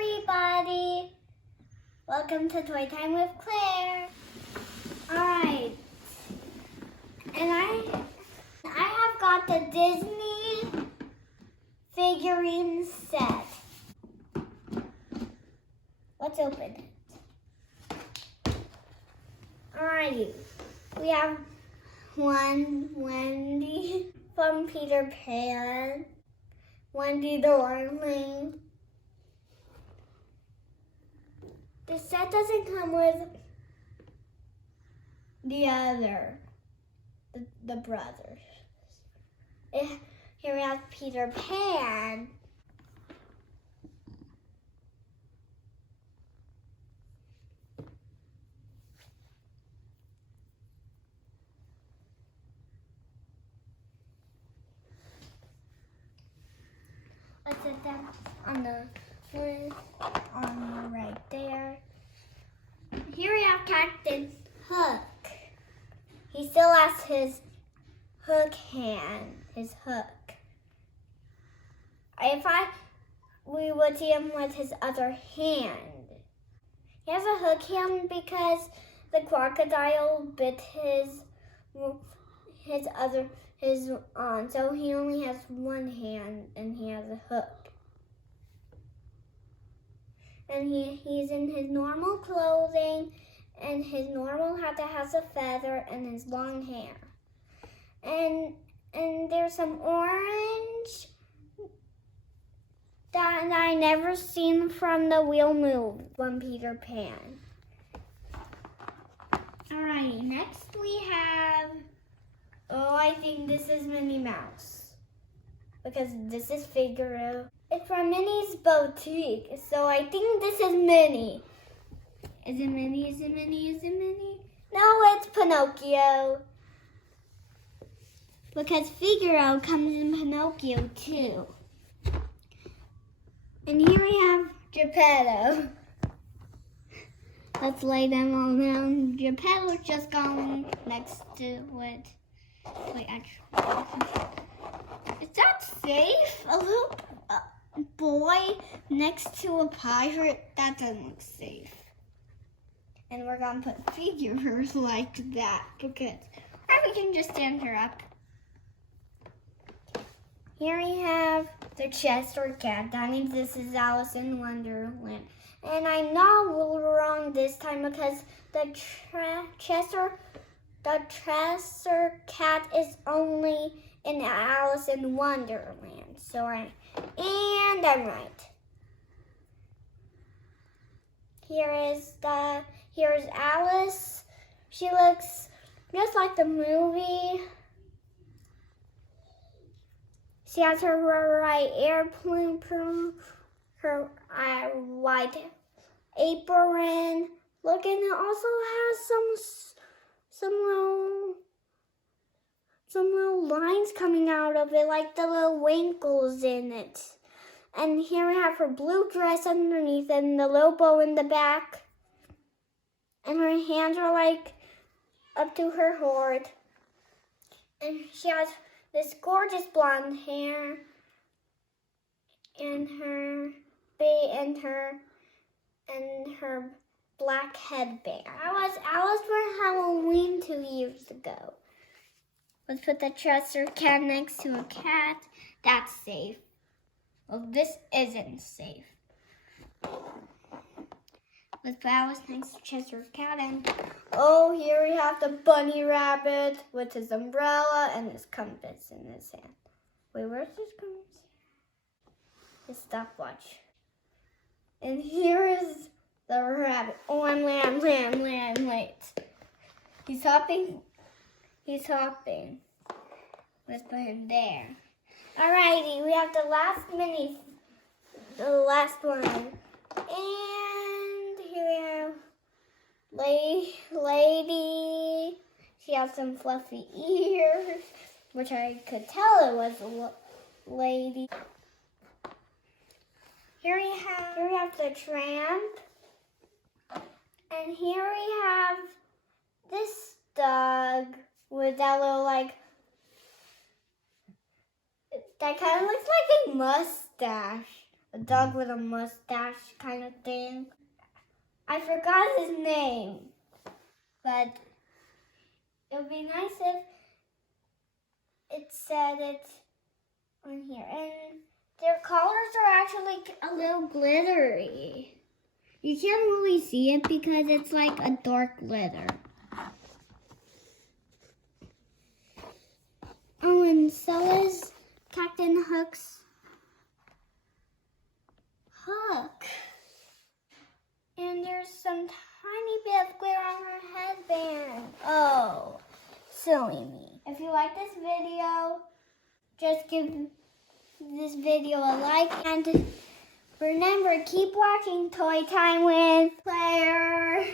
everybody! Welcome to Toy Time with Claire. Alright. And I have got the Disney figurine set. Let's open it. Alrighty. We have one Wendy from Peter Pan. Wendy Darling. The set doesn't come with the brothers. Here we have Peter Pan. Let's set them on the right there. Here we have Captain Hook. He still has his hook hand, his hook. We would see him with his other hand. He has a hook hand because the crocodile bit his arm, so he only has one hand and he has a hook. And he's in his normal clothing and his normal hat that has a feather and his long hair. And there's some orange that I never seen from the Wheel Move from Peter Pan. Alrighty, next we have, I think this is Minnie Mouse. Because this is Figurine. It's from Minnie's Boutique, so I think this is Minnie. Is it Minnie? Is it Minnie? Is it Minnie? No, it's Pinocchio. Because Figaro comes in Pinocchio too. And here we have Geppetto. Let's lay them all down. Geppetto's just going next to it. Wait, actually, is that safe? A little boy next to a pirate? That doesn't look safe. And we're gonna put figures like that because, or we can just stand her up. Here we have the Chester Cat. That means this is Alice in Wonderland. And I'm not wrong this time because the Chester Cat is only in Alice in Wonderland. So I'm right. Here's Alice. She looks just like the movie. She has her right airplane, her white apron. Look, and it also has some little lines coming out of it, like the little wrinkles in it. And here we have her blue dress underneath and the little bow in the back. And her hands are like up to her heart. And she has this gorgeous blonde hair and her black headband. I was Alice for Halloween 2 years ago. Let's put the Chester Cat next to a cat. That's safe. Well, this isn't safe. Let's put Alice next to Chester's Cat and here we have the bunny rabbit with his umbrella and his compass in his hand. Wait, where's his compass? His stopwatch. And here is the rabbit. Oh, I'm late. He's hopping. Let's put him there. Alrighty, we have the last one. And here we have Lady. She has some fluffy ears, which I could tell it was a lady. Here we have the tramp. And here we have this dog with that little that kind of looks like a mustache. a dog with a mustache kind of thing. I forgot his name, but it would be nice if it said it on here. And their colors are actually a little glittery. You can't really see it because it's like a dark glitter. Oh, and so is Captain Hook's hook. And there's some tiny bit of glitter on her headband. Oh, silly me. If you like this video, just give this video a like. And remember, keep watching Toy Time with Claire.